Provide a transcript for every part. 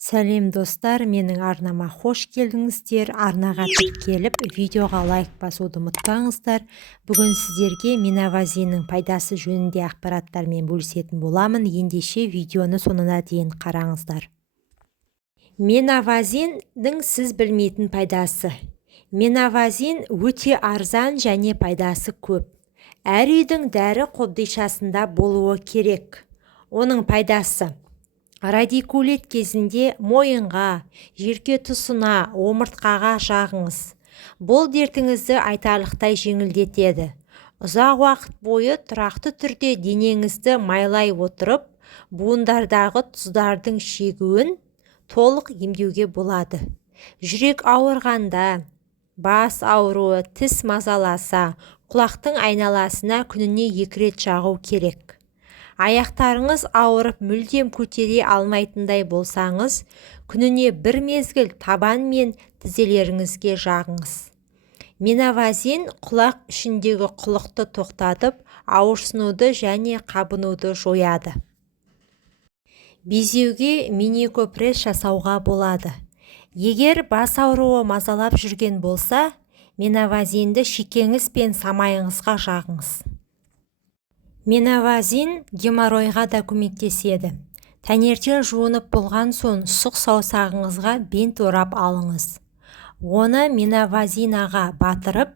Сәлем достар, менің арнама қош келдіңіздер. Арнаға тіркеліп, видеоға лайк басуды ұмытпаңыздар. Бүгін сіздерге меновазиннің пайдасы жөнінде ақпараттармен бөлісетін боламын. Ендеше видеоны соңына дейін қараңыздар. Меновазиннің сіз білмейтін пайдасы. Меновазин өте арзан және пайдасы көп. Әр үйдің дәрі қобдишасында болуы керек. Оның пайдасы: радикулит кезінде мойынға, желке тұсына, омыртқаға жағыңыз. Бұл дертіңізді айтарлықтай жеңілдетеді. Ұзақ уақыт бойы тұрақты түрде денеңізді майлай отырып, буындардағы тұздардың шегуін толық емдеуге болады. Жүрек ауырғанда, бас ауруы, тіс мазаласа, құлақтың айналасына күніне 2 рет жағу керек. Аяқтарыңыз ауырып мүлдем көтере алмайтындай болсаңыз, күніне 1 мезгіл табан мен тізелеріңізге жағыңыз. Меновазин құлақ ішіндегі құлықты тоқтатып, ауырсынуды және қабынуды жояды. Безеуге миникопресс жасауға болады. Егер бас ауруы мазалап жүрген болса, меновазинді шекеңіз бен самайыңызға жағыңыз. Меновазин геморройға да көмектеседі. Таңертең жуынып болған соң сұқ саусағыңызға бинт орап алыңыз. Оны меновазинаға батырып,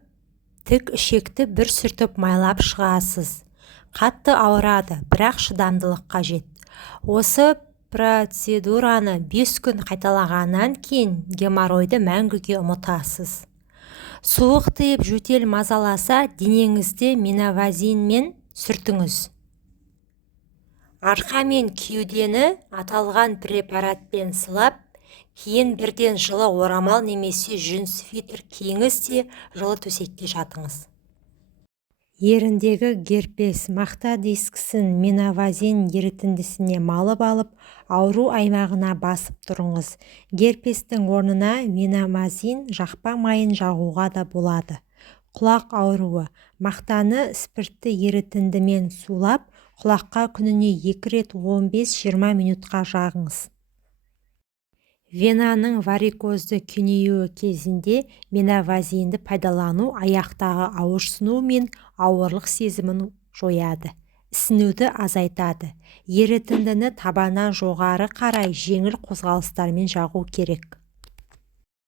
тік ішекті бір сүртіп майлап шығасыз. Қатты ауырады, бірақ шыдамдылық қажет. Осы процедураны 5 күн қайталағаннан кейін геморройды мәңгіге ұмытасыз. Суық тиіп жөтел мазаласа, денеңізді меновазинмен сүртіңіз. Арқа мен кеудені аталған препаратпен сылап, кейін бірден жылы орамал немесе жүн свитер киіңіз де жылы төсекке жатыңыз. Еріндегі герпес, мақта дискісін меновазин ерітіндісіне малып алып, ауру аймағына басып тұрыңыз. Герпестің орнына меновазин жақпа майын жағуға да болады. Құлақ ауруы: мақтаны спиртті ерітіндімен сулап, құлаққа күніне 2 рет 15-20 минутқа жағыңыз. Венаның варикозды кеңеюі кезінде меновазинді пайдалану аяқтағы ауырсыну мен ауырлық сезімін жояды, ісінуді азайтады. Ерітіндіні табаннан жоғары қарай жеңіл қозғалыстармен жағу керек.